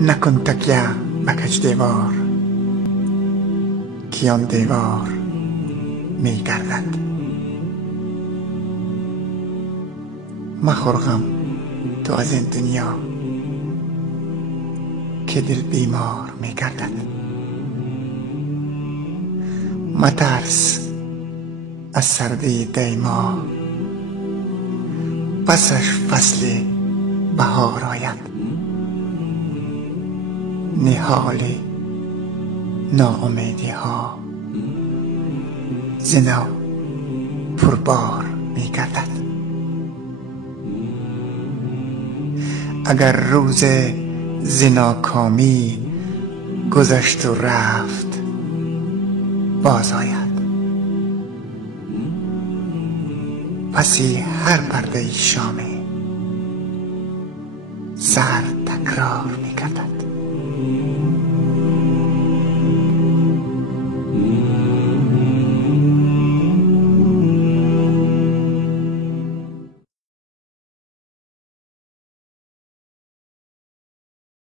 نکن تکیه به کج دیوار که آن دیوار می گردد. مخور غم تو از این دنیا که دل بیمار می گردد. مترس از سردی دیما، پسش فصل بهار آید. نهال ناامیدی ها ز نو پربار می گردد. اگر روز ز ناکامی گذشت و رفت باز آید. پسی هر پرده شامی سحر تکرار می گردد.